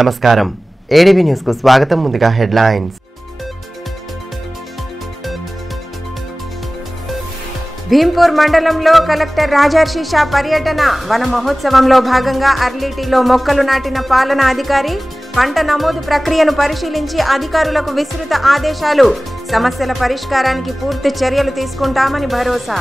నమస్కారం ADB news కు స్వాగతం. ముందుగా హెడ్లైన్స్. భీంపూర్ మండలంలో కలెక్టర్ రాజర్షి షా పర్యటన. వన మహోత్సవంలో భాగంగా అర్లీటీలో మొక్కలు నాటిన పాలనా అధికారి. పంట నమోదు ప్రక్రియను పరిశీలించి అధికారులకు విస్తృత ఆదేశాలు. సమస్యల పరిష్కారానికి పూర్తి చర్యలు తీసుకుంటామని భరోసా.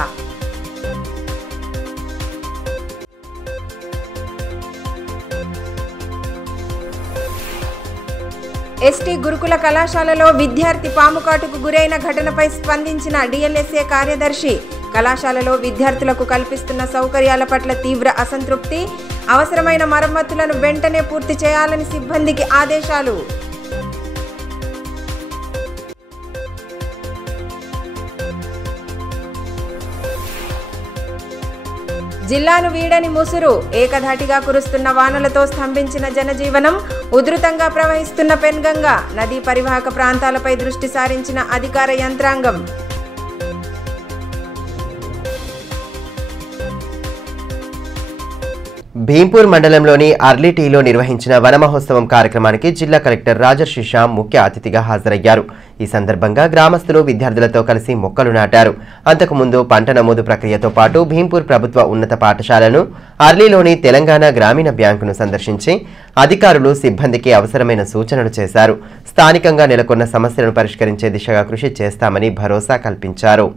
ఎస్టీ గురుకుల కళాశాలలో విద్యార్థి పాముకాటుకు గురైన ఘటనపై స్పందించిన డిఎల్ఎస్ఏ కార్యదర్శి. కళాశాలలో విద్యార్థులకు కల్పిస్తున్న సౌకర్యాల పట్ల తీవ్ర అసంతృప్తి. అవసరమైన మరమ్మతులను వెంటనే పూర్తి చేయాలని సిబ్బందికి ఆదేశాలు. జిల్లాను వీడని ముసురు. ఏకధాటిగా కురుస్తున్న వానలతో స్తంభించిన జనజీవనం. ఉధృతంగా ప్రవహిస్తున్న పెన్గంగా. నదీ పరివాహక ప్రాంతాలపై దృష్టి సారించిన అధికార యంత్రాంగం. భీంపూర్ మండలంలోని అర్లీటీలో నిర్వహించిన వన మహోత్సవం కార్యక్రమానికి జిల్లా కలెక్టర్ రాజర్షి షా ముఖ్య అతిథిగా హాజరయ్యారు. ఈ సందర్భంగా గ్రామస్తులు విద్యార్థులతో కలిసి మొక్కలు నాటారు. అంతకుముందు పంట నమోదు ప్రక్రియతో పాటు భీంపూర్ ప్రభుత్వ ఉన్నత పాఠశాలను, అర్లీలోని తెలంగాణ గ్రామీణ బ్యాంకును సందర్శించి అధికారులు సిబ్బందికి అవసరమైన సూచనలు చేశారు. స్థానికంగా నెలకొన్న సమస్యలను పరిష్కరించే దిశగా కృషి చేస్తామని భరోసా కల్పించారు.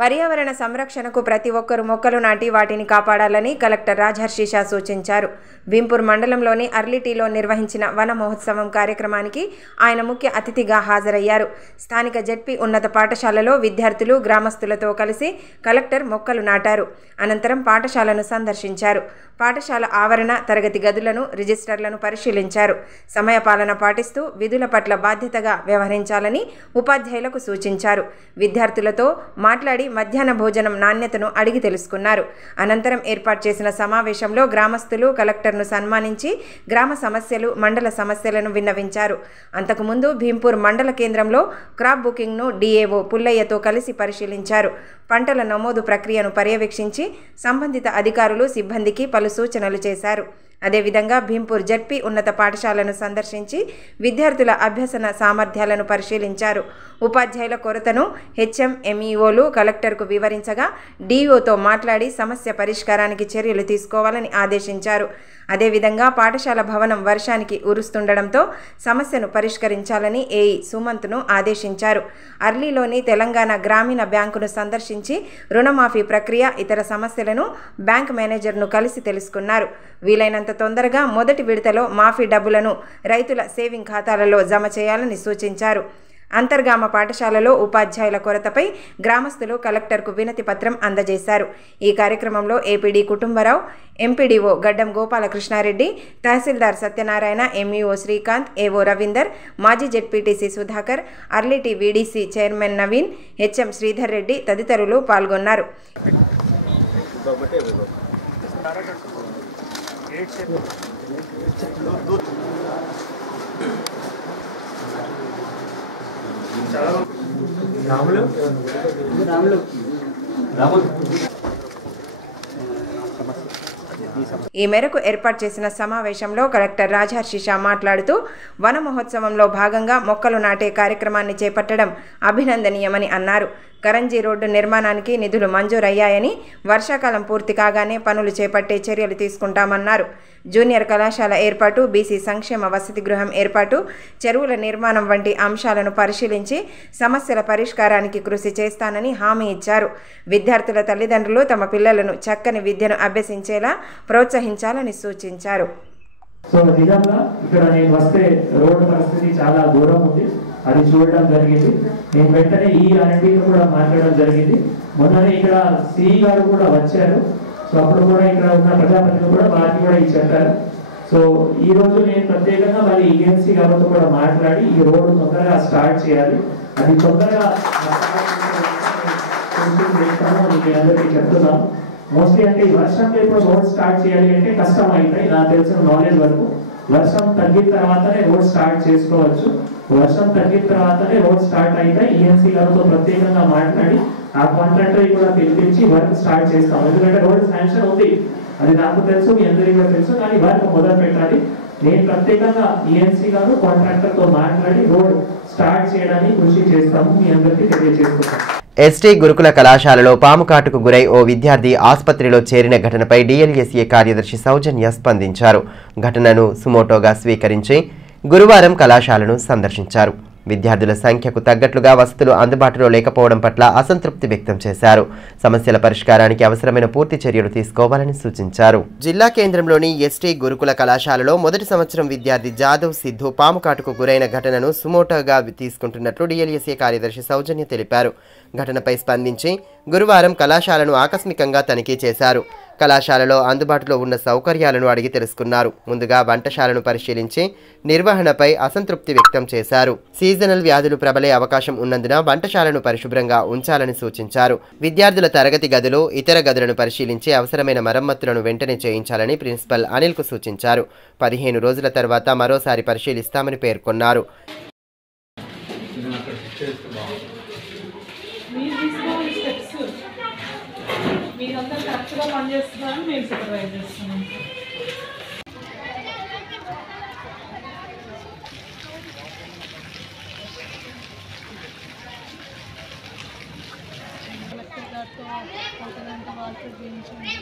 పర్యావరణ సంరక్షణకు ప్రతి ఒక్కరూ మొక్కలు నాటి వాటిని కాపాడాలని కలెక్టర్ రాజర్షి షా సూచించారు. భీంపూర్ మండలంలోని అర్లీటీలో నిర్వహించిన వన మహోత్సవం కార్యక్రమానికి ఆయన ముఖ్య అతిథిగా హాజరయ్యారు. స్థానిక జెడ్పీ ఉన్నత పాఠశాలలో విద్యార్థులు, గ్రామస్తులతో కలిసి కలెక్టర్ మొక్కలు నాటారు. అనంతరం పాఠశాలను సందర్శించారు. పాఠశాల ఆవరణ, తరగతి గదులను, రిజిస్టర్లను పరిశీలించారు. సమయపాలన పాటిస్తూ విధుల పట్ల బాధ్యతగా వ్యవహరించాలని ఉపాధ్యాయులకు సూచించారు. విద్యార్థులతో మాట్లాడి మధ్యాహ్న భోజనం నాణ్యతను అడిగి తెలుసుకున్నారు. అనంతరం ఏర్పాటు చేసిన సమావేశంలో గ్రామస్తులు కలెక్టర్ను సన్మానించి గ్రామ సమస్యలు, మండల సమస్యలను విన్నవించారు. అంతకుముందు భీంపూర్ మండల కేంద్రంలో క్రాప్ బుకింగ్ను డిఏఓ పుల్లయ్యతో కలిసి పరిశీలించారు. పంటల నమోదు ప్రక్రియను పర్యవేక్షించి సంబంధిత అధికారులు, సిబ్బందికి పలు సూచనలు చేశారు. అదేవిధంగా భీంపూర్ జెడ్పీ ఉన్నత పాఠశాలను సందర్శించి విద్యార్థుల అభ్యసన సామర్థ్యాలను పరిశీలించారు. ఉపాధ్యాయుల కొరతను హెచ్ఎం, ఎంఈఓలు కలెక్టర్కు వివరించగా డిఓతో మాట్లాడి సమస్య పరిష్కారానికి చర్యలు తీసుకోవాలని ఆదేశించారు. అదేవిధంగా పాఠశాల భవనం వర్షానికి ఉరుస్తుండడంతో సమస్యను పరిష్కరించాలని ఏఈ సుమంత్ను ఆదేశించారు. అర్లీలోని తెలంగాణ గ్రామీణ బ్యాంకును సందర్శించి రుణమాఫీ ప్రక్రియ, ఇతర సమస్యలను బ్యాంక్ మేనేజర్ను కలిసి తెలుసుకున్నారు. వీలైనంత తొందరగా మొదటి విడతలో మాఫీ డబ్బులను రైతుల సేవింగ్ ఖాతాలలో జమ చేయాలని సూచించారు. అంతర్గామ పాఠశాలలో ఉపాధ్యాయుల కొరతపై గ్రామస్తులు కలెక్టర్కు వినతి పత్రం అందజేశారు. ఈ కార్యక్రమంలో ఏపీడీ కుటుంబరావు, ఎంపీడీఓ గడ్డం గోపాలకృష్ణారెడ్డి, తహసీల్దార్ సత్యనారాయణ, ఎంఈఓ శ్రీకాంత్, ఏవో రవీందర్, మాజీ జెడ్పీటీసీ సుధాకర్, అర్లీటీ VDC chairman Naveen, HM Sridhar Reddy తదితరులు పాల్గొన్నారు. ఈ మేరకు ఏర్పాటు చేసిన సమావేశంలో కలెక్టర్ రాజర్షి షా మాట్లాడుతూ వన మహోత్సవంలో భాగంగా మొక్కలు నాటే కార్యక్రమాన్ని చేపట్టడం అభినందనీయమని అన్నారు. కరంజీ రోడ్డు నిర్మాణానికి నిధులు మంజూరయ్యాయని, వర్షాకాలం పూర్తి కాగానే పనులు చేపట్టే చర్యలు తీసుకుంటామన్నారు. జూనియర్ కళాశాల ఏర్పాటు, బీసీ సంక్షేమ వసతి గృహం ఏర్పాటు, చెరువుల నిర్మాణం వంటి అంశాలను పరిశీలించి సమస్యల పరిష్కారానికి కృషి చేస్తానని హామీ ఇచ్చారు. విద్యార్థుల తల్లిదండ్రులు తమ పిల్లలను చక్కని విద్యను అభ్యసించేలా ప్రోత్సహించాలని సూచించారు. సో నిజంగా ఇక్కడ నేను వస్తే రోడ్డు పరిస్థితి చాలా దూరం ఉంది, అది చూడడం జరిగింది. నేను వెంటనే ఈ ఆర్ఎండ్బీతో కూడా మాట్లాడడం జరిగింది. మొన్ననే ఇక్కడ సిఈ గారు కూడా వచ్చారు. సో అప్పుడు కూడా ఇక్కడ ఉన్న ప్రజాప్రతినిధులు కూడా వారికి కూడా ఇది చెప్పారు. సో ఈ రోజు నేను ప్రత్యేకంగా మళ్ళీ ఈఎన్సీ గారితో కూడా మాట్లాడి ఈ రోడ్డు తొందరగా స్టార్ట్ చేయాలి, అది తొందరగా అందరికీ చెప్తున్నాం. మోస్ట్లీ అంటే ఈ వర్షంలో ఇప్పుడు రోడ్ స్టార్ట్ చేయాలి అంటే కష్టం అవుతాయి. నాకు తెలిసిన నాలెడ్జ్ వరకు వర్షం తగ్గిన తర్వాతనే రోడ్ స్టార్ట్ చేసుకోవచ్చు. వర్షం తగ్గిన తర్వాతనే రోడ్ స్టార్ట్ అయితే ఈఎన్సీ గారితో ప్రత్యేకంగా మాట్లాడి ఆ కాంట్రాక్టర్ కూడా పిలిపించి వర్క్ స్టార్ట్ చేస్తాం. ఎందుకంటే రోడ్ శాంక్షన్ ఉంది, అది నాకు తెలుసు, మీ అందరికీ కూడా తెలుసు. కానీ వర్క్ మొదలు పెట్టాలి. నేను ప్రత్యేకంగా ఈఎన్సీ గారు కాంట్రాక్టర్తో మాట్లాడి రోడ్ స్టార్ట్ చేయడానికి కృషి చేస్తాము, మీ అందరికీ తెలియజేస్తున్నాం. ఎస్టీ గురుకుల కళాశాలలో పాము కాటుకు గురై ఓ విద్యార్థి ఆసుపత్రిలో చేరిన ఘటనపై డిఎల్ఎస్ఏ కార్యదర్శి సౌజన్య స్పందించారు. ఘటనను సుమోటోగా స్వీకరించి గురువారం కళాశాలను సందర్శించారు. విద్యార్థుల సంఖ్యకు తగ్గట్లుగా వసతులు అందుబాటులో లేకపోవడం పట్ల అసంతృప్తి వ్యక్తం చేశారు. సమస్యల పరిష్కారానికి అవసరమైన పూర్తి చర్యలు తీసుకోవాలని సూచించారు. జిల్లా కేంద్రంలోని ఎస్టీ గురుకుల కళాశాలలో మొదటి సంవత్సరం విద్యార్థి జాదవ్ సిద్ధు పాము కాటుకు గురైన ఘటనను సుమోటోగా తీసుకుంటున్నట్లు డిఎల్ఎస్ఏ కార్యదర్శి సౌజన్య తెలిపారు. ఘటనపై స్పందించి గురువారం కళాశాలను ఆకస్మికంగా తనిఖీ చేశారు. కళాశాలలో అందుబాటులో ఉన్న సౌకర్యాలను అడిగి తెలుసుకున్నారు. ముందుగా వంటశాలను పరిశీలించి నిర్వహణపై అసంతృప్తి వ్యక్తం చేశారు. సీజనల్ వ్యాధులు ప్రబలే అవకాశం ఉన్నందున వంటశాలను పరిశుభ్రంగా ఉంచాలని సూచించారు. విద్యార్థుల తరగతి గదులు, ఇతర గదులను పరిశీలించి అవసరమైన మరమ్మతులను వెంటనే చేయించాలని ప్రిన్సిపల్ అనిల్కు సూచించారు. 15 రోజుల తర్వాత మరోసారి పరిశీలిస్తామని పేర్కొన్నారు. మీరంతా కరెక్ట్గా పనిచేస్తున్నారని మేము సూపర్వైజ్ చేస్తున్నాం. కలెక్టర్ గారితో అవుతుందంటే వాళ్ళతో చేయించండి.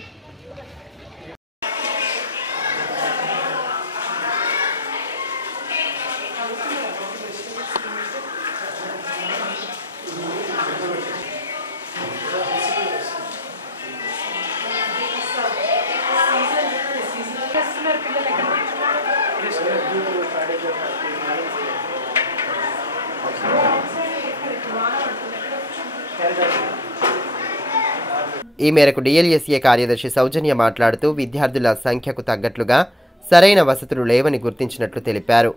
ఈ మేరకు డిఎల్ఎస్ఏ కార్యదర్శి సౌజన్య మాట్లాడుతూ విద్యార్థుల సంఖ్యకు తగ్గట్లుగా సరైన వసతులు లేవని గుర్తించినట్లు తెలిపారు.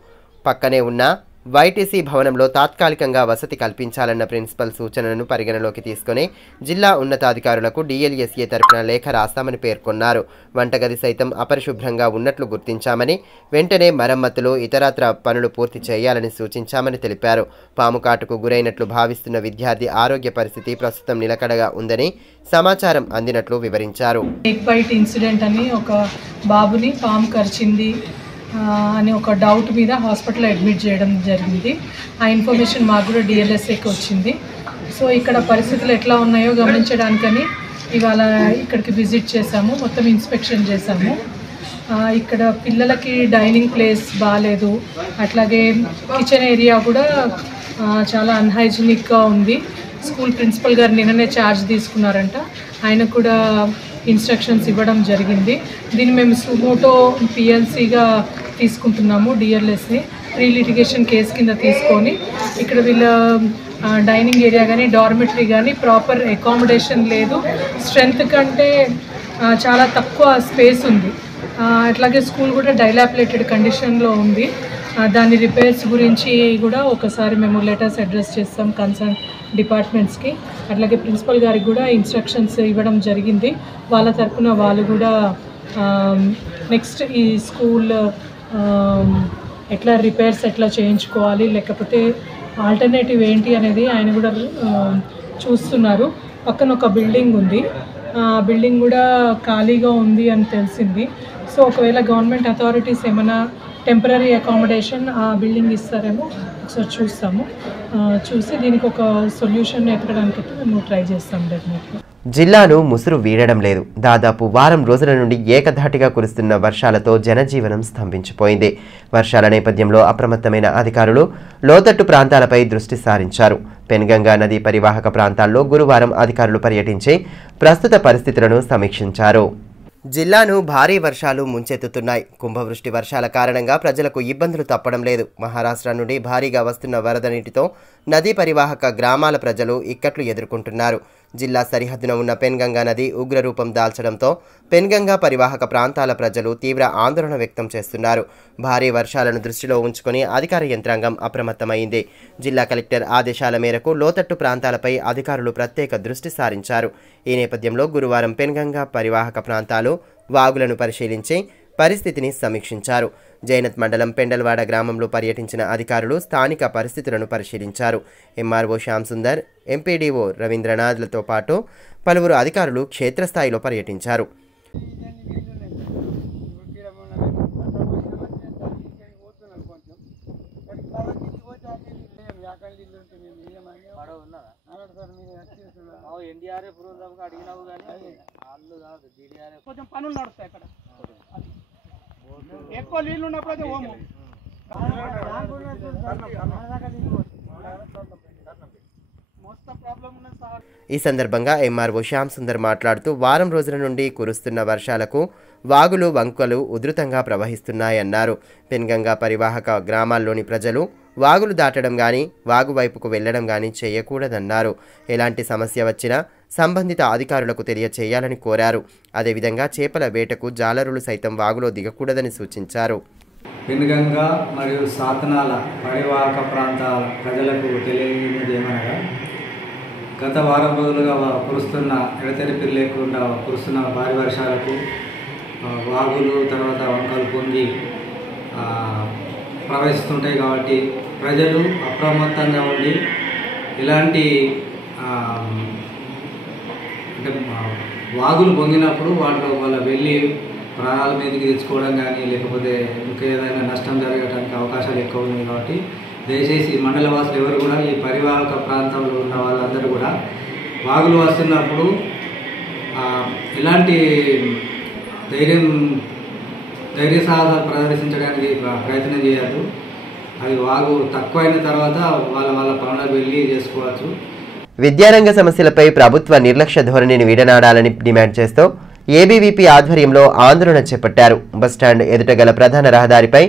పక్కనే ఉన్న వైటీసీ భవనంలో తాత్కాలికంగా వసతి కల్పించాలన్న ప్రిన్సిపల్ సూచనలను పరిగణలోకి తీసుకుని జిల్లా ఉన్నతాధికారులకు డిఎల్ఎస్ఏ తరపున లేఖ రాస్తామని పేర్కొన్నారు. వంటగది సైతం అపరిశుభ్రంగా ఉన్నట్లు గుర్తించామని, వెంటనే మరమ్మతులు, ఇతరత్ర పనులు పూర్తి చేయాలని సూచించామని తెలిపారు. పాము కాటుకు గురైనట్లు భావిస్తున్న విద్యార్థి ఆరోగ్య పరిస్థితి ప్రస్తుతం నిలకడగా ఉందని సమాచారం అందినట్లు వివరించారు. ఇన్సిడెంట్ అని ఒక బాబుని పాము కరిచింది అని ఒక డౌట్ మీద హాస్పిటల్లో అడ్మిట్ చేయడం జరిగింది. ఆ ఇన్ఫర్మేషన్ మాకు కూడా డిఎల్ఎస్ఏకి వచ్చింది. సో ఇక్కడ పరిస్థితులు ఎట్లా ఉన్నాయో గమనించడానికని ఇవాళ ఇక్కడికి విజిట్ చేశాము, మొత్తం ఇన్స్పెక్షన్ చేశాము. ఇక్కడ పిల్లలకి డైనింగ్ ప్లేస్ బాగాలేదు, అట్లాగే కిచెన్ ఏరియా కూడా చాలా అన్హైజీనిక్గా ఉంది. స్కూల్ ప్రిన్సిపల్ గారు నిన్ననే ఛార్జ్ తీసుకున్నారంట, ఆయన కూడా ఇన్స్ట్రక్షన్స్ ఇవ్వడం జరిగింది. దీన్ని మేము సుమోటో పిఎల్సీగా తీసుకుంటున్నాము. డిఎల్ఎస్ఏ ప్రీ లిటిగేషన్ కేసు కింద తీసుకొని ఇక్కడ వీళ్ళ డైనింగ్ ఏరియా కానీ డార్మెటరీ కానీ ప్రాపర్ అకామిడేషన్ లేదు, స్ట్రెంత్ కంటే చాలా తక్కువ స్పేస్ ఉంది. అట్లాగే స్కూల్ కూడా డైలాపిలేటెడ్ కండిషన్లో ఉంది. దాని రిపేర్స్ గురించి కూడా ఒకసారి మేము లెటర్స్ అడ్రస్ చేస్తాం కన్సర్న్ డిపార్ట్మెంట్స్కి. అట్లాగే ప్రిన్సిపల్ గారికి కూడా ఇన్స్ట్రక్షన్స్ ఇవ్వడం జరిగింది. వాళ్ళ తరఫున వాళ్ళు కూడా నెక్స్ట్ ఈ స్కూల్ ఎట్లా రిపేర్స్ ఎట్లా చేయించుకోవాలి, లేకపోతే ఆల్టర్నేటివ్ ఏంటి అనేది ఆయన కూడా చూస్తున్నారు. పక్కన ఒక బిల్డింగ్ ఉంది, బిల్డింగ్ కూడా ఖాళీగా ఉంది అని తెలిసింది. సో ఒకవేళ గవర్నమెంట్ అథారిటీస్ ఏమైనా టెంపరీ అకామిడేషన్ ఆ బిల్డింగ్ ఇస్తారేమో ఒకసారి చూస్తాము. చూసి దీనికి ఒక సొల్యూషన్ ఎత్తడానికి మేము ట్రై చేస్తాం డెఫినెట్గా. జిల్లాను ముసురు వీడడం లేదు. దాదాపు వారం రోజుల నుండి ఏకధాటిగా కురుస్తున్న వర్షాలతో జనజీవనం స్తంభించిపోయింది. వర్షాల నేపథ్యంలో అప్రమత్తమైన అధికారులు లోతట్టు ప్రాంతాలపై దృష్టి సారించారు. పెన్గంగా నదీ పరివాహక ప్రాంతాల్లో గురువారం అధికారులు పర్యటించి ప్రస్తుత పరిస్థితులను సమీక్షించారు. జిల్లాను భారీ వర్షాలు ముంచెత్తుతున్నాయి. కుంభవృష్టి వర్షాల కారణంగా ప్రజలకు ఇబ్బందులు తప్పడం లేదు. మహారాష్ట్ర నుండి భారీగా వస్తున్న వరద నీటితో నదీ పరివాహక గ్రామాల ప్రజలు ఇక్కట్లు ఎదుర్కొంటున్నారు. జిల్లా సరిహద్దున ఉన్న పెన్గంగా నది ఉగ్రరూపం దాల్చడంతో పెన్గంగా పరివాహక ప్రాంతాల ప్రజలు తీవ్ర ఆందోళన వ్యక్తం చేస్తున్నారు. భారీ వర్షాలను దృష్టిలో ఉంచుకొని అధికార యంత్రాంగం అప్రమత్తమైంది. జిల్లా కలెక్టర్ ఆదేశాల మేరకు లోతట్టు ప్రాంతాలపై అధికారులు ప్రత్యేక దృష్టి సారించారు. ఈ నేపథ్యంలో గురువారం పెన్గంగా పరివాహక ప్రాంతాలు, వాగులను పరిశీలించి పరిస్థితిని సమీక్షించారు. జైనత్ మండలం పెండల్వాడ గ్రామంలో పర్యటించిన అధికారులు స్థానిక పరిస్థితులను పరిశీలించారు. ఎంఆర్ఓ శ్యామ్ సుందర్, ఎంపీడీఓ రవీంద్రనాథ్లతో పాటు పలువురు అధికారులు క్షేత్రస్థాయిలో పర్యటించారు. కొంచెం పనులు నడుస్తాయి అక్కడ ఎక్కువ నీళ్ళు ఉన్నప్పుడు అయితే ఓము ఈ సందర్భంగా ఎంఆర్ఓ శ్యామ్ సుందర్ మాట్లాడుతూ వారం రోజుల నుండి కురుస్తున్న వర్షాలకు వాగులు వంకలు ఉధృతంగా ప్రవహిస్తున్నాయన్నారు. పెన్గంగా పరివాహక గ్రామాల్లోని ప్రజలు వాగులు దాటడం గాని వాగు వైపుకు వెళ్లడం గాని చేయకూడదన్నారు. ఎలాంటి సమస్య వచ్చినా సంబంధిత అధికారులకు తెలియచేయాలని కోరారు. అదేవిధంగా చేపల వేటకు జాలరులు సైతం వాగులో దిగకూడదని సూచించారు. పెనుగంగా మరియు సాతనాల పరివాహక ప్రాంతాల ప్రజలకు తెలియజేయమనగా గత వారం రోజులుగా కురుస్తున్న ఎడతెరిపి లేకుండా కురుస్తున్న భారీ వర్షాలకు వాగులు తర్వాత వంకలు పొంగి ప్రవహిస్తుంటాయి. కాబట్టి ప్రజలు అప్రమత్తంగా ఉండి ఇలాంటి అంటే వాగులు పొంగినప్పుడు వాళ్ళ వెళ్ళి ప్రాణాల మీదకి తెచ్చుకోవడం కానీ లేకపోతే ఇంకేదైనా నష్టం జరగడానికి అవకాశాలు ఎక్కువ ఉన్నాయి. కాబట్టి దయచేసి మండల వాసులు ఎవరు కూడా ఈ పరివాహక ప్రాంతంలో ఉన్న వాళ్ళందరూ కూడా వాగులు వస్తున్నప్పుడు ఇలాంటి ధైర్య సాహసాలు ప్రదర్శించడానికి ప్రయత్నం చేయద్దు. అది వాగు తక్కువైన తర్వాత వాళ్ళ పనులకు వెళ్ళి చేసుకోవచ్చు. విద్యారంగ సమస్యలపై ప్రభుత్వ నిర్లక్ష్య ధోరణిని విడనాడాలని డిమాండ్ చేస్తూ ఏబీవీపీ ఆధ్వర్యంలో ఆందోళన చేపట్టారు. బస్టాండ్ ఎదుట గల ప్రధాన రహదారిపై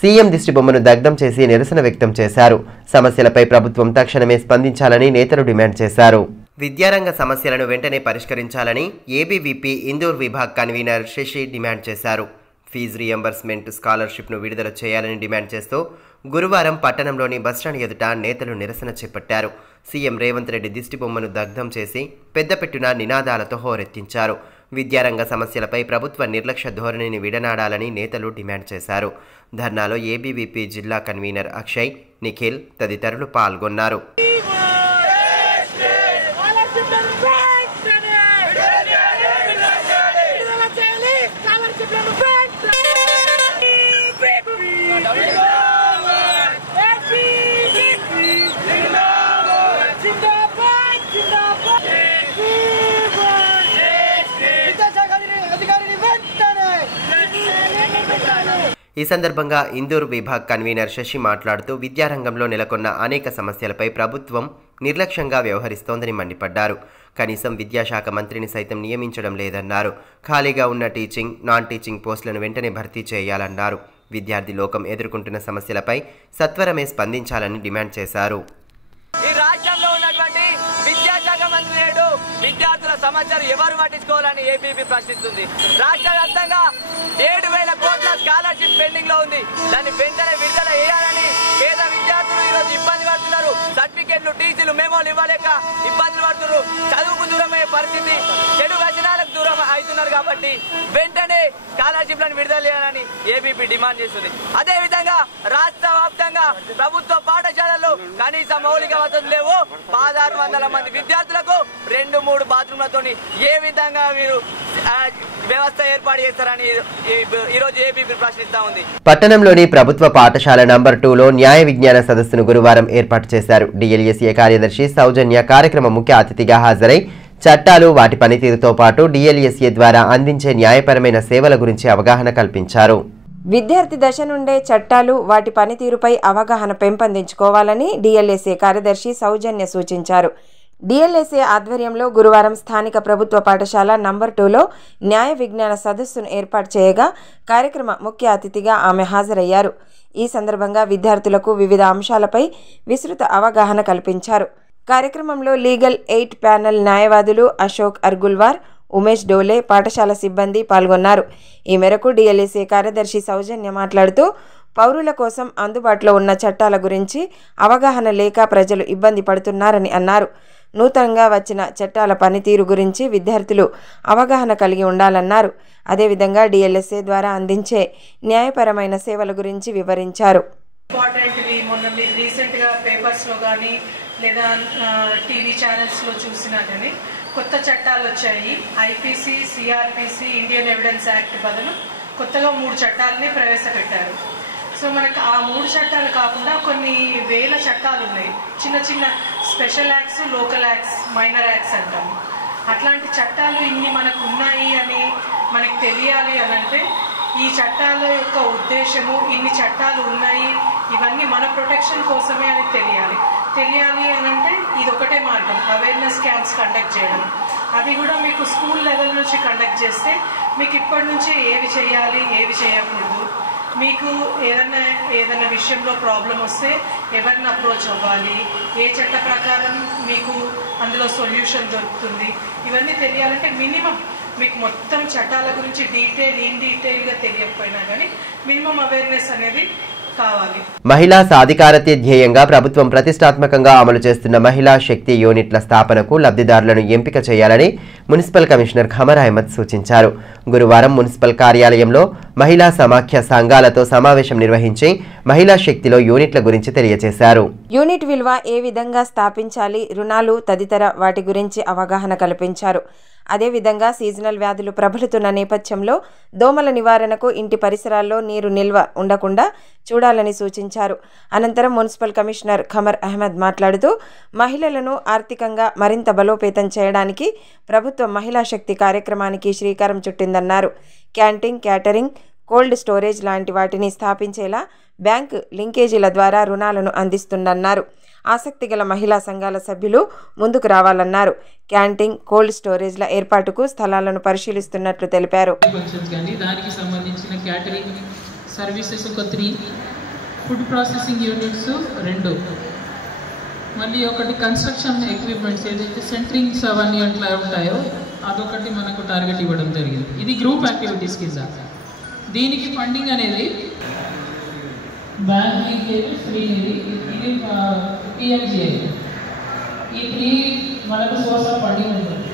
సీఎం దిష్టిబొమ్మను దగ్ధం చేసి నిరసన వ్యక్తం చేశారు. సమస్యలపై ప్రభుత్వం తక్షణమే స్పందించాలని నేతలు డిమాండ్ చేశారు. విద్యారంగ సమస్యలను వెంటనే పరిష్కరించాలని ఏబీవీపీ ఇందూర్ విభాగ్ కన్వీనర్ శశి డిమాండ్ చేశారు. ఫీజు రియంబర్స్మెంట్ స్కాలర్షిప్ను విడుదల చేయాలని డిమాండ్ చేస్తూ గురువారం పట్టణంలోని బస్టాండ్ ఎదుట నేతలు నిరసన చేపట్టారు. సీఎం రేవంత్ రెడ్డి దిష్టిబొమ్మను దగ్ధం చేసి పెద్దపెట్టున నినాదాలతో హోరెత్తించారు. విద్యారంగ సమస్యలపై ప్రభుత్వ నిర్లక్ష్య ధోరణిని విడనాడాలని నేతలు డిమాండ్ చేశారు. ధర్నాలో ఏబీవీపీ జిల్లా కన్వీనర్ అక్షయ్, నిఖిల్ తదితరులు పాల్గొన్నారు. ఈ సందర్భంగా ఇందూర్ విభాగ్ కన్వీనర్ శశి మాట్లాడుతూ విద్యారంగంలో నెలకొన్న అనేక సమస్యలపై ప్రభుత్వం నిర్లక్ష్యంగా వ్యవహరిస్తోందని మండిపడ్డారు. కనీసం విద్యాశాఖ మంత్రిని సైతం నియమించడం లేదన్నారు. ఖాళీగా ఉన్న టీచింగ్, నాన్ టీచింగ్ పోస్టులను వెంటనే భర్తీ చేయాలన్నారు. విద్యార్థి లోకం ఎదుర్కొంటున్న సమస్యలపై సత్వరమే స్పందించాలని డిమాండ్ చేశారు. ఈ రాష్ట్రంలో ఉన్నటువంటి విద్యాశాఖ మంత్రి నేడు విద్యార్థుల సమస్యలు ఎవరు పట్టించుకోవాలని ఏబీవీపీ ప్రశ్నిస్తుంది. రాష్ట్ర వ్యాప్తంగా 7,000 కోట్ల స్కాలర్షిప్ పెండింగ్ లో ఉంది. దాన్ని వెంటనే విడుదల చేయాలని పేద విద్యార్థులు ఈ రోజు ఇబ్బంది పడుతున్నారు. సర్టిఫికెట్లు, టీసీలు, మెమోలు ఇవ్వలేక ఇబ్బందులు పడుతున్నారు. చదువుకు దూరమయ్యే పరిస్థితి, చెడు వ్యసనాలకు దూరం అవుతున్నారు. కాబట్టి వెంటనే స్కాలర్షిప్లను విడుదల చేయాలని ఏబీవీపీ డిమాండ్ చేస్తుంది. అదే విధంగా రాష్ట్ర వ్యాప్తంగా ప్రభుత్వ పాఠశాలల్లో కనీస మౌలిక వసతులు లేవు. 1600 మంది విద్యార్థులకు 2-3 బాత్రూమ్లతో ఏ విధంగా మీరు వ్యవస్థ ఏర్పాటు చేస్తారని ఈరోజు ఏబీవీపీ ప్రశ్నిస్తా ఉంది. పట్టణంలోని ప్రభుత్వ పాఠశాల నంబర్ 2లో న్యాయ విజ్ఞాన సదస్సును గురువారం ఏర్పాటు చేశారు. డిఎల్ఎస్ఏ కార్యదర్శి సౌజన్య కార్యక్రమ ముఖ్య అతిథిగా హాజరై చట్టాలు, వాటి పనితీరుతో పాటు డిఎల్ఎస్ఏ ద్వారా అందించే న్యాయపరమైన సేవల గురించి అవగాహన కల్పించారు. విద్యార్థి దశ నుండే చట్టాలు, వాటి పనితీరుపై అవగాహన పెంపొందించుకోవాలని డిఎల్ఎస్ఏ కార్యదర్శి సౌజన్య సూచించారు. డిఎల్ఎస్ఏ ఆధ్వర్యంలో గురువారం స్థానిక ప్రభుత్వ పాఠశాల నంబర్ 2లో న్యాయ విజ్ఞాన సదస్సును ఏర్పాటు చేయగా కార్యక్రమ ముఖ్య అతిథిగా ఆమె హాజరయ్యారు. ఈ సందర్భంగా విద్యార్థులకు వివిధ అంశాలపై విస్తృత అవగాహన కల్పించారు. కార్యక్రమంలో లీగల్ ఎయిడ్ ప్యానెల్ న్యాయవాదులు అశోక్ అర్గుల్వార్, ఉమేష్ డోలే, పాఠశాల సిబ్బంది పాల్గొన్నారు. ఈ మేరకు డిఎల్ఎస్ఏ కార్యదర్శి సౌజన్య మాట్లాడుతూ పౌరుల కోసం అందుబాటులో ఉన్న చట్టాల గురించి అవగాహన లేక ప్రజలు ఇబ్బంది పడుతున్నారని అన్నారు. నూతనంగా వచ్చిన చట్టాల పనితీరు గురించి విద్యార్థులు అవగాహన కలిగి ఉండాలన్నారు. అదేవిధంగా డిఎల్ఎస్ఏ ద్వారా అందించే న్యాయపరమైన సేవల గురించి వివరించారు. ఇంపార్టెంట్వి మొన్న మీరు రీసెంట్గా పేపర్స్లో కానీ లేదా టీవీ ఛానల్స్లో చూసినా కానీ కొత్త చట్టాలు వచ్చాయి. IPC, CrPC, Indian evidence act బదులు కొత్తగా 3 చట్టాలని ప్రవేశపెట్టారు. సో మనకు ఆ 3 చట్టాలు కాకుండా కొన్ని వేల చట్టాలు ఉన్నాయి. చిన్న చిన్న special acts, local acts, minor acts అంటాము. అట్లాంటి చట్టాలు ఇన్ని మనకు ఉన్నాయి అని మనకు తెలియాలి అని అంటే ఈ చట్టాల యొక్క ఉద్దేశము, ఇన్ని చట్టాలు ఉన్నాయి, ఇవన్నీ మన ప్రొటెక్షన్ కోసమే అని తెలియాలి అని అంటే ఇది ఒకటే మార్గం, అవేర్నెస్ క్యాంప్స్ కండక్ట్ చేయడం. అది కూడా మీకు స్కూల్ లెవెల్ నుంచి కండక్ట్ చేస్తే మీకు ఇప్పటి నుంచి ఏవి చేయాలి, ఏవి చేయకూడదు, మీకు ఏదైనా విషయంలో ప్రాబ్లం వస్తే ఎవరిని అప్రోచ్ అవ్వాలి, ఏ చట్ట ప్రకారం మీకు అందులో సొల్యూషన్ దొరుకుతుంది, ఇవన్నీ తెలియాలంటే మినిమం మీకు మొత్తం చట్టాల గురించి ఇన్ డీటెయిల్గా తెలియకపోయినా కానీ మినిమం అవేర్నెస్ అనేది కావాలి. మహిళా సాధికారత ధ్యేయంగా ప్రభుత్వం ప్రతిష్టాత్మకంగా అమలు చేస్తున్న మహిళా శక్తి యూనిట్ల స్థాపనకు లబ్ధిదారులను ఎంపిక చేయాలని మున్సిపల్ కమిషనర్ ఖమర్ అహ్మద్ సూచించారు. గురువారం మున్సిపల్ కార్యాలయంలో మహిళా సమాఖ్య సంఘాలతో సమావేశం నిర్వహించి మహిళా శక్తిలో యూనిట్ల గురించి తెలియజేశారు. యూనిట్ విలువ ఏ విధంగా స్థాపించాలి, రుణాలు తదితర వాటి గురించి అవగాహన కల్పించారు. అదేవిధంగా సీజనల్ వ్యాధులు ప్రబలుతున్న నేపథ్యంలో దోమల నివారణకు ఇంటి పరిసరాల్లో నీరు నిల్వ ఉండకుండా చూడాలని సూచించారు. అనంతరం మున్సిపల్ కమిషనర్ ఖమర్ అహ్మద్ మాట్లాడుతూ మహిళలను ఆర్థికంగా మరింత బలోపేతం చేయడానికి ప్రభుత్వం మహిళా శక్తి కార్యక్రమానికి శ్రీకారం చుట్టిందన్నారు. క్యాంటీన్, క్యాటరింగ్, కోల్డ్ స్టోరేజ్ లాంటి వాటిని స్థాపించేలా బ్యాంకు లింకేజీల ద్వారా రుణాలను అందిస్తుందన్నారు. ఆసక్తి గల మహిళా సంఘాల సభ్యులు ముందుకు రావాలన్నారు. క్యాంటీన్, కోల్డ్ స్టోరేజ్ల ఏర్పాటుకు స్థలాలను పరిశీలిస్తున్నట్లు తెలిపారు. దానికి సంబంధించిన క్యాటరింగ్ సర్వీసెస్ ఒక 3, ఫుడ్ ప్రాసెసింగ్ యూనిట్స్ 2, మళ్ళీ ఒకటి కన్స్ట్రక్షన్ ఎక్విప్మెంట్స్ ఏదైతే సెంటరింగ్స్ అవన్నీ అట్లా ఉంటాయో అదొకటి మనకు టార్గెట్ ఇవ్వడం జరిగింది. ఇది గ్రూప్ యాక్టివిటీస్ కింద. దీనికి ఫండింగ్ అనేది బ్యాంక్ లింకేజ్ ఫ్రీ, ఇది పిఎంజిఐ, ఈ 3 మనకు సోర్స్ ఆఫ్ ఫండింగ్ ఉంటుంది.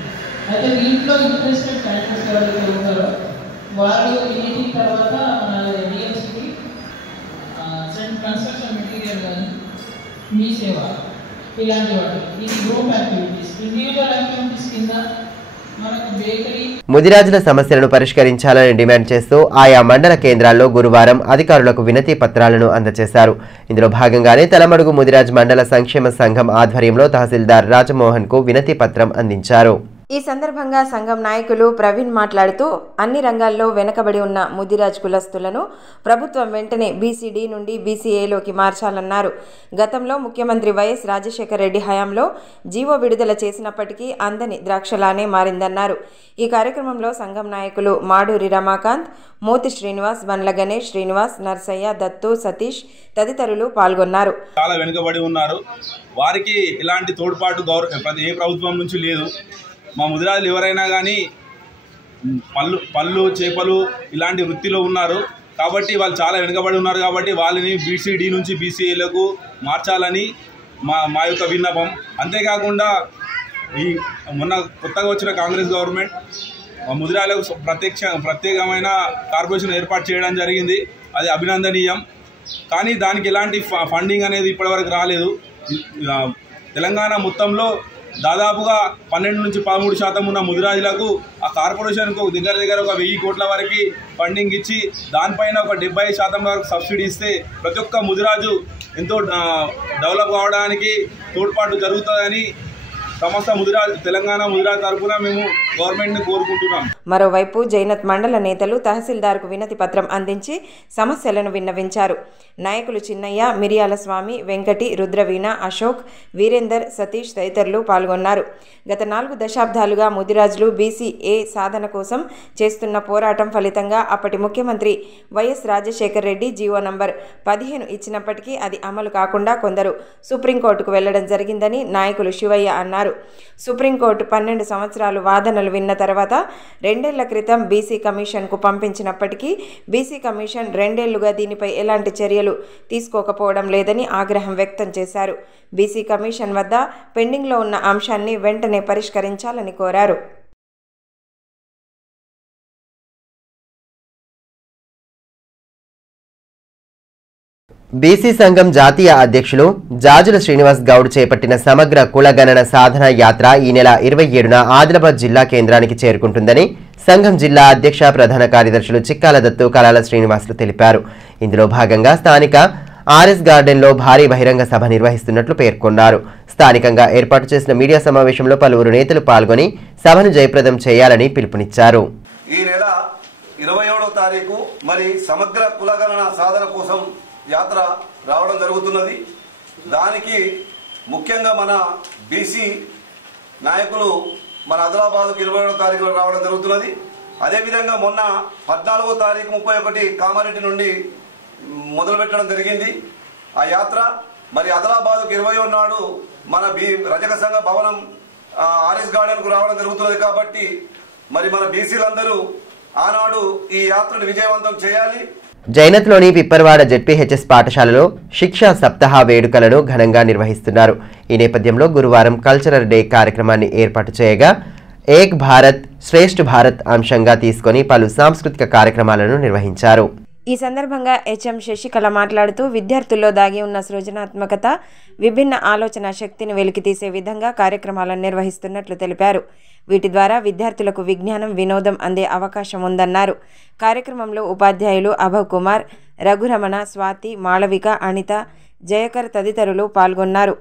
అయితే దీంట్లో ఇంట్రెస్టెడ్ క్యాండిడేట్స్ ఎవరైతే ఉంటారో వాళ్ళు ఈ మీటింగ్ తర్వాత మన డిఎల్సికి కన్స్ట్రక్షన్ మెటీరియల్ కానీ మీ సేవ ఇలాంటి వాటి ఈ గ్రూప్ యాక్టివిటీస్, ఇండివిజువల్ యాక్టివిటీస్ కింద మనకు బేకరీ. ముదిరాజుల సమస్యలను పరిష్కరించాలని డిమాండ్ చేస్తూ ఆయా మండల కేంద్రాల్లో గురువారం అధికారులకు వినతి పత్రాలను అందజేశారు. ఇందులో భాగంగానే తలమడుగు ముదిరాజ్ మండల సంక్షేమ సంఘం ఆధ్వర్యంలో తహసీల్దార్ రాజమోహన్కు వినతి పత్రం అందించారు. ఈ సందర్భంగా సంఘం నాయకులు ప్రవీణ్ మాట్లాడుతూ అన్ని రంగాల్లో వెనకబడి ఉన్న ముదిరాజ్ కులస్తులను ప్రభుత్వం వెంటనే బీసీడీ నుండి బీసీఏలోకి మార్చాలన్నారు. గతంలో ముఖ్యమంత్రి వైఎస్ రాజశేఖర రెడ్డి హయాంలో జీవో విడుదల చేసినప్పటికీ అందని ద్రాక్షలానే మారిందన్నారు. ఈ కార్యక్రమంలో సంఘం నాయకులు మాడూరి రమాకాంత్, మోతి శ్రీనివాస్, బండ్ల గణేష్, శ్రీనివాస్, నర్సయ్య, దత్తు, సతీష్ తదితరులు పాల్గొన్నారు. చాలా వెనుకబడి ఉన్నారు. వారికి ఇలాంటి తోడ్పాటు ఏ ప్రభుత్వం నుంచి లేదు. మా ముదిరాజులు ఎవరైనా కానీ పళ్ళు చేపలు ఇలాంటి వృత్తిలో ఉన్నారు కాబట్టి వాళ్ళు చాలా వెనుకబడి ఉన్నారు కాబట్టి వాళ్ళని బీసీడీ నుంచి బీసీఏలకు మార్చాలని మా యొక్క విన్నపం. అంతేకాకుండా ఈ మొన్న కొత్తగా వచ్చిన కాంగ్రెస్ గవర్నమెంట్ ముదిరాజులకు ప్రత్యేకమైన కార్పొరేషన్ ఏర్పాటు చేయడం జరిగింది. అది అభినందనీయం. కానీ దానికి ఎలాంటి ఫండింగ్ అనేది ఇప్పటివరకు రాలేదు. తెలంగాణ మొత్తంలో దాదాపుగా 12 నుంచి 13% ఉన్న ముదిరాజులకు ఆ కార్పొరేషన్కు దగ్గర ఒక 1000 కోట్ల వరకు ఫండింగ్ ఇచ్చి దానిపైన ఒక 70% వరకు సబ్సిడీ ఇస్తే ప్రతి ఒక్క ముదిరాజు ఎంతో డెవలప్ కావడానికి తోడ్పాటు జరుగుతుందని సమస్త తెలంగాణ ముదిరాజు తరఫున మేము గవర్నమెంట్ని కోరుకుంటున్నాం. మరోవైపు జైనత్ మండల నేతలు తహసీల్దార్కు వినతి పత్రం అందించి సమస్యలను విన్నవించారు. నాయకులు చిన్నయ్య, మిరియాల స్వామి, వెంకటి, రుద్రవీణ, అశోక్, వీరేందర్, సతీష్ తదితరులు పాల్గొన్నారు. గత 4 దశాబ్దాలుగా ముదిరాజులు బీసీఏ సాధన కోసం చేస్తున్న పోరాటం ఫలితంగా అప్పటి ముఖ్యమంత్రి YS Rajasekhara Reddy GO number 15 ఇచ్చినప్పటికీ అది అమలు కాకుండా కొందరు సుప్రీంకోర్టుకు వెళ్లడం జరిగిందని నాయకులు శివయ్య అన్నారు. సుప్రీంకోర్టు 12 సంవత్సరాలు వాదనలు విన్న తర్వాత 2 ఏళ్ల క్రితం బీసీ కమిషన్కు పంపించినప్పటికీ బీసీ కమిషన్ 2 ఏళ్లుగా దీనిపై ఎలాంటి చర్యలు తీసుకోకపోవడం లేదని ఆగ్రహం వ్యక్తం చేశారు. బీసీ కమిషన్ వద్ద పెండింగ్లో ఉన్న అంశాన్ని వెంటనే పరిష్కరించాలని కోరారు. బీసీ సంఘం జాతీయ అధ్యక్షులు జాజుల శ్రీనివాస్ గౌడ్ చేపట్టిన సమగ్ర కులగణన సాధన యాత్ర ఈ నెల 27న ఆదిలాబాద్ జిల్లా కేంద్రానికి చేరుకుంటుందని సంఘం జిల్లా అధ్యక్ష ప్రధాన కార్యదర్శులు చిక్కాల దత్తు, కలాల శ్రీనివాసులు తెలిపారు. ఇందులో భాగంగా స్థానిక ఆర్ఎస్ గార్డెన్లో భారీ బహిరంగ సభ నిర్వహిస్తున్నట్లు పేర్కొన్నారు. స్థానికంగా ఏర్పాటు చేసిన మీడియా సమావేశంలో పలువురు నేతలు పాల్గొని సభను జయప్రదం చేయాలని పిలుపునిచ్చారు. ఈ నెల 27వ తారీఖు మరి సమగ్ర కులగణన సాధన కోసం యాత్ర రావడం జరుగుతున్నది. దానికి ముఖ్యంగా మన బీసీ నాయకులు మన ఆదిలాబాద్కు 27వ తారీఖులో రావడం జరుగుతున్నది. అదేవిధంగా మొన్న 14వ తారీఖు 31 కామారెడ్డి నుండి మొదలు పెట్టడం జరిగింది ఆ యాత్ర. మరి ఆదిలాబాద్కు 20వ నాడు మన రజక సంఘ భవనం ఆర్ఎస్ గార్డెన్కు రావడం జరుగుతున్నది. కాబట్టి మరి మన బీసీలందరూ ఆనాడు ఈ యాత్రను విజయవంతం చేయాలి. జైనత్లోని పిప్పర్వాడ జెడ్పీహెచ్ఎస్ పాఠశాలలో శిక్షా సప్తాహ వేడుకలను ఘనంగా నిర్వహిస్తున్నారు. ఈ నేపథ్యంలో గురువారం కల్చరల్ డే కార్యక్రమాన్ని ఏర్పాటు చేయగా ఏక్ భారత్ శ్రేష్ఠ భారత్ అంశంగా తీసుకొని పలు సాంస్కృతిక కార్యక్రమాలను నిర్వహించారు. ఈ సందర్భంగా హెచ్ఎం శశికళ మాట్లాడుతూ విద్యార్థుల్లో దాగి ఉన్న సృజనాత్మకత, విభిన్న ఆలోచన శక్తిని వెలికితీసే విధంగా కార్యక్రమాలను నిర్వహిస్తున్నట్లు తెలిపారు. వీటి ద్వారా విద్యార్థులకు విజ్ఞానం, వినోదం అందే అవకాశం ఉందన్నారు. కార్యక్రమంలో ఉపాధ్యాయులు అభవ్ కుమార్, రఘురమణ, స్వాతి, మాళవిక, అనిత, జయకర్ తదితరులు పాల్గొన్నారు.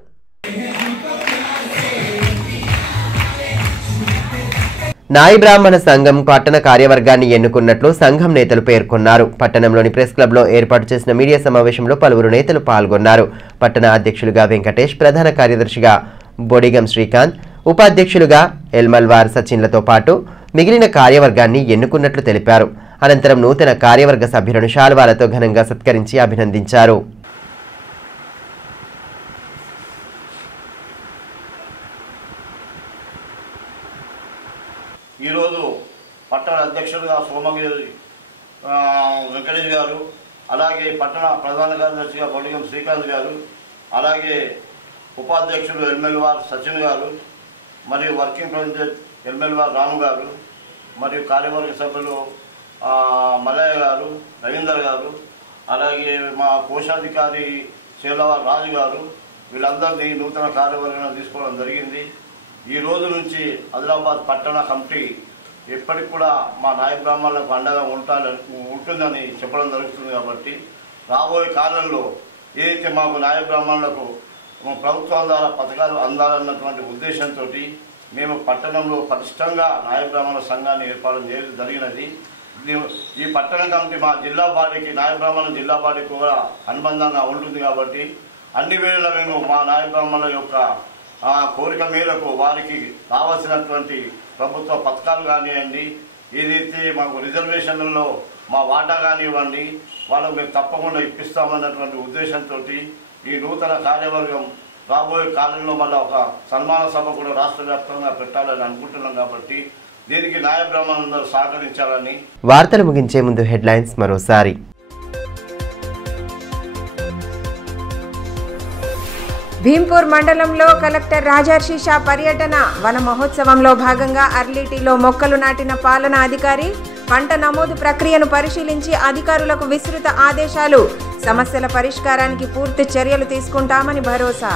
నాయి బ్రాహ్మణ సంఘం పట్టణ కార్యవర్గాన్ని ఎన్నుకున్నట్లు సంఘం నేతలు పేర్కొన్నారు. పట్టణంలోని ప్రెస్ క్లబ్లో ఏర్పాటు చేసిన మీడియా సమావేశంలో పలువురు నేతలు పాల్గొన్నారు. పట్టణ అధ్యక్షులుగా వెంకటేష్, ప్రధాన కార్యదర్శిగా బొడిగం శ్రీకాంత్, ఉపాధ్యక్షులుగా ఎల్మల్వార్ సచిన్లతో పాటు మిగిలిన కార్యవర్గాన్ని ఎన్నుకున్నట్లు తెలిపారు. అనంతరం నూతన కార్యవర్గ సభ్యులను శాల్వాలతో ఘనంగా సత్కరించి అభినందించారు. ఈరోజు పట్టణ అధ్యక్షులుగా సోమగిరి వెంకటేష్ గారు, అలాగే పట్టణ ప్రధాన కార్యదర్శిగా బొడిగం శ్రీకాంత్ గారు, అలాగే ఉపాధ్యక్షులు ఎల్మెల్వార్ సచిన్ గారు, మరియు వర్కింగ్ ప్రెసిడెంట్ ఎల్మెల్వార్ రాము గారు, మరియు కార్యవర్గ సభ్యులు మల్లయ్య గారు, రవీందర్ గారు, అలాగే మా కోశాధికారి శేలవార్ రాజు గారు, వీళ్ళందరినీ నూతన కార్యవర్గం తీసుకోవడం జరిగింది. ఈ రోజు నుంచి ఆదిలాబాద్ పట్టణ కమిటీ ఎప్పటికి కూడా మా నాయ బ్రాహ్మణులకు అండగా ఉంటుందని చెప్పడం జరుగుతుంది. కాబట్టి రాబోయే కాలంలో ఏదైతే మాకు నాయ బ్రాహ్మణులకు ప్రభుత్వం ద్వారా పథకాలు అందాలన్నటువంటి ఉద్దేశంతో మేము పట్టణంలో పటిష్టంగా నాయ బ్రాహ్మణ సంఘాన్ని ఏర్పాటు చేయడం జరిగినది. ఈ పట్టణ కమిటీ మా జిల్లా బాడీకి, నాయ బ్రాహ్మణ జిల్లా బాడీకి కూడా అనుబంధంగా ఉంటుంది. కాబట్టి అన్ని వేళలా మేము మా నాయ బ్రాహ్మణుల యొక్క కోరిక మేరకు వారికి కావాల్సినటువంటి ప్రభుత్వ పథకాలు కానివ్వండి, ఏదైతే మాకు రిజర్వేషన్లలో మా వాటా కానివ్వండి, వాళ్ళకు మేము తప్పకుండా ఇప్పిస్తామన్నటువంటి ఉద్దేశంతో ఈ నూతన కార్యవర్గం రాబోయే కాలంలో మళ్ళీ ఒక సన్మాన సభ కూడా రాష్ట్ర వ్యాప్తంగా పెట్టాలని అనుకుంటున్నాం. కాబట్టి దీనికి నాయ బ్రాహ్మణులందరూ సహకరించాలని. వార్తలు ముగించే ముందు హెడ్లైన్స్ మరోసారి. భీంపూర్ మండలంలో కలెక్టర్ రాజర్షి షా పర్యటన. వన మహోత్సవంలో భాగంగా అర్లీటీలో మొక్కలు నాటిన పాలనా అధికారి. పంట నమోదు ప్రక్రియను పరిశీలించి అధికారులకు విస్తృత ఆదేశాలు. సమస్యల పరిష్కారానికి పూర్తి చర్యలు తీసుకుంటామని భరోసా.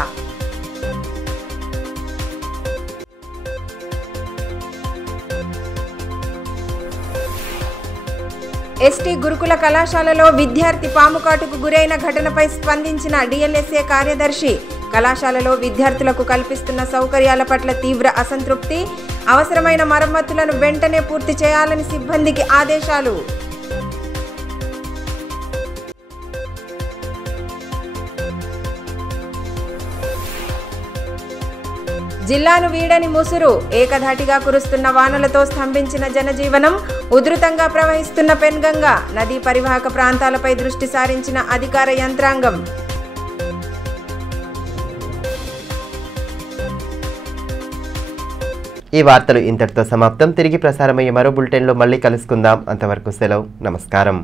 ఎస్టీ గురుకుల కళాశాలలో విద్యార్థి పాముకాటుకు గురైన ఘటనపై స్పందించిన డిఎల్ఎస్ఏ కార్యదర్శి. కళాశాలలో విద్యార్థులకు కల్పిస్తున్న సౌకర్యాల పట్ల తీవ్ర అసంతృప్తి. అవసరమైన మరమ్మతులను వెంటనే పూర్తి చేయాలని సిబ్బందికి ఆదేశాలు. జిల్లాను వీడని ముసురు. ఏకధాటిగా కురుస్తున్న వానలతో స్తంభించిన జనజీవనం. ఉధృతంగా ప్రవహిస్తున్న పెన్గంగా. నదీ పరివాహక ప్రాంతాలపై దృష్టి సారించిన అధికార యంత్రాంగం. ఈ వార్తలు ఇంతటితో సమాప్తం. తిరిగి ప్రసారమయ్యే మరో బులెటిన్లో మళ్ళీ కలుసుకుందాం. అంతవరకు సెలవు. నమస్కారం.